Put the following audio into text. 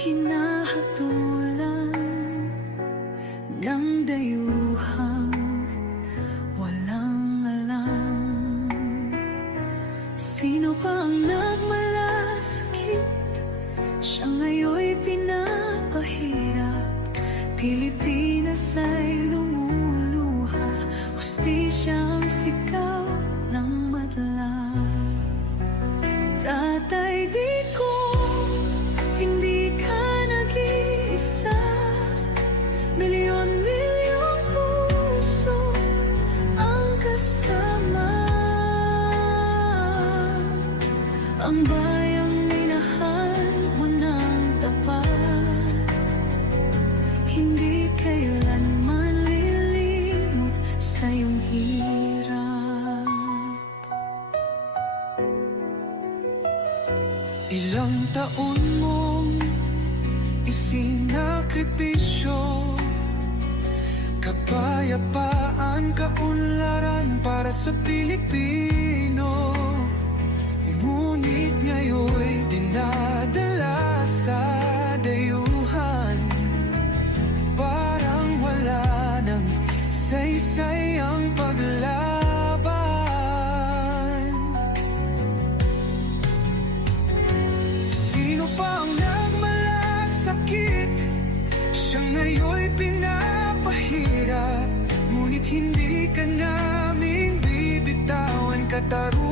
hinahatulan ng dayuhang walang alam. Sino pa ang nagmalasakit? Siya ngayon'y pinapahirap. Pilipinas ay lumuluha, hustisya ang sigaw ng madla. Tatay, di ko hindi ka nag-iisa. Milyon-milyong puso ang kasama. Ang bayang minahal mo ng tapat, hindi kailanman lilimot sa iyong hirap. Ilang taon mong isinakripisyo, kapayapaan, kaunlaran para sa Pilipino. Ngunit ngayon'y dinadala sa dayuhan, parang wala nang saysay ang paglaban. Sino pa ang nagmalasakit? Siya ngayon'y pinapahirap. Ngunit hindi ka naming bibitawan, katarungan